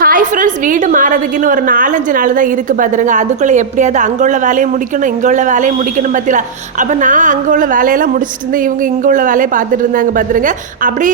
Hi friends வீடு மாறதுக்குன்னு ஒரு நாலஞ்சு நாள் தான் இருக்குது பார்த்துருங்க அதுக்குள்ளே எப்படியாவது அங்கே உள்ள வேலையை முடிக்கணும் இங்கே உள்ள வேலையை முடிக்கணும் பார்த்தீங்களா அப்போ நான் அங்கே உள்ள வேலையெல்லாம் முடிச்சுட்டு இருந்தேன். இவங்க இங்கே உள்ள வேலையை பார்த்துட்டு இருந்தாங்க பார்த்துருங்க அப்படி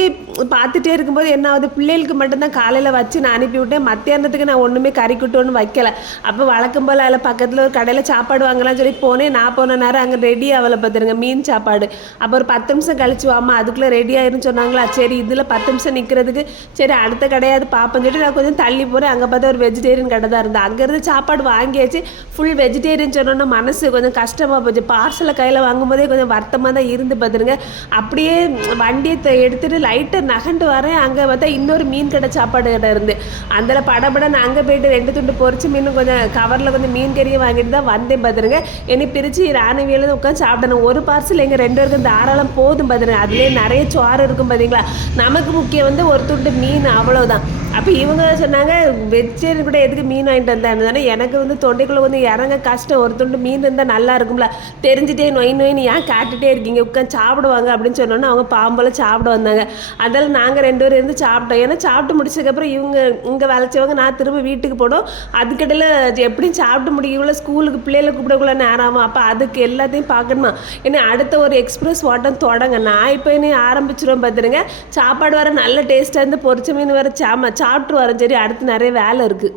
பார்த்துட்டே இருக்கும்போது என்ன ஆகுது? பிள்ளைகளுக்கு மட்டும்தான் காலையில் வச்சு நான் அனுப்பி விட்டேன். மத்தியானத்துக்கு நான் ஒன்றுமே கறி ஒன்றும் வைக்கல. அப்போ வழக்கம் போல் அதில் பக்கத்தில் ஒரு கடையில் சாப்பாடு வாங்கலாம்னு சொல்லி போனேன். நான் போன நேரம் அங்கே ரெடி ஆகலை பார்த்துருங்க மீன் சாப்பாடு. அப்போ ஒரு பத்து நிமிஷம் கழிச்சு வாமா அதுக்குள்ளே ரெடி ஆயிருன்னு சொன்னாங்களா? சரி இதில் பத்து நிமிஷம் நிற்கிறதுக்கு சரி அடுத்த கடையாவது பார்ப்போம்னு சொல்லிட்டு நான் கொஞ்சம் தள்ளி போகிறேன் அங்கே பார்த்தா ஒரு வெஜிடேரியன் கடை தான் இருந்தது. அங்கேருந்து சாப்பாடு வாங்கியாச்சு ஃபுல் வெஜிடேரியன் சொன்னோன்னா மனசு கொஞ்சம் கஷ்டமாக போச்சு. பார்சலை கையில் வாங்கும்போதே கொஞ்சம் வருத்தமாக தான் இருந்து பார்த்துருங்க. அப்படியே வண்டியை எடுத்துகிட்டு லைட்டை நகண்டு வரேன் அங்கே பார்த்தா இன்னொரு மீன் கடை சாப்பாடு கடை இருந்து. அதில் படபடன்னு அங்கே போயிட்டு ரெண்டு துண்டு பொறிச்சு மீனும் கொஞ்சம் கவரில் கொஞ்சம் மீன் கறியை வாங்கிட்டு தான் வந்தேன் பார்த்துருங்க. என்னை பிரித்து ராணுவியில் உட்காந்து சாப்பிடணும். ஒரு பார்சல் எங்கள் ரெண்டு பேருக்கும் தாராளம் போதும் பார்த்துருங்க. அதுலேயே நிறைய சோறு இருக்கும் பார்த்தீங்களா நமக்கு முக்கியம் வந்து ஒரு துண்டு மீன் அவ்வளோதான் அப்போ இவங்க சொன்னாங்க வெஜிடேரியன் கூட எதுக்கு மீன் வாங்கிட்டு வந்தாங்க எனக்கு வந்து தொண்டைக்குள்ளே வந்து இறங்க கஷ்டம் ஒரு துண்டு மீன் இருந்தால் நல்லா இருக்கும்ல. தெரிஞ்சுட்டே நொய் நொய்னு ஏன் காட்டுட்டே இருக்கீங்க? உட்காந்து சாப்பிடுவாங்க அப்படின்னு சொன்னோன்னே அவங்க பாம்பெல்லாம் சாப்பிட வந்தாங்க. அதில் நாங்கள் ரெண்டு பேரும் இருந்து சாப்பிட்டோம். ஏன்னா சாப்பிட்டு முடிச்சதுக்கப்புறம் இவங்க இங்கே வளைச்சவங்க நான் திரும்ப வீட்டுக்கு போனோம். அதுக்கிடையில் எப்படியும் சாப்பிட்டு முடியக்குள்ள ஸ்கூலுக்கு பிள்ளைகளை கூப்பிடக்குள்ள நேரம் ஆகும். அப்போ அதுக்கு எல்லாத்தையும் பார்க்கணுமா? ஏன்னா அடுத்த ஒரு எக்ஸ்பிரஸ் ஓட்டம் தொடங்க. நான் இப்போ இனி ஆரம்பிச்சிருவேன் பார்த்துருங்க சாப்பாடு வர நல்ல டேஸ்ட்டாக இருந்து பொரிச்ச மீன் வர சாம சாப்பிட்டு வரேன் சரி அடுத்து நிறைய வேலை இருக்குது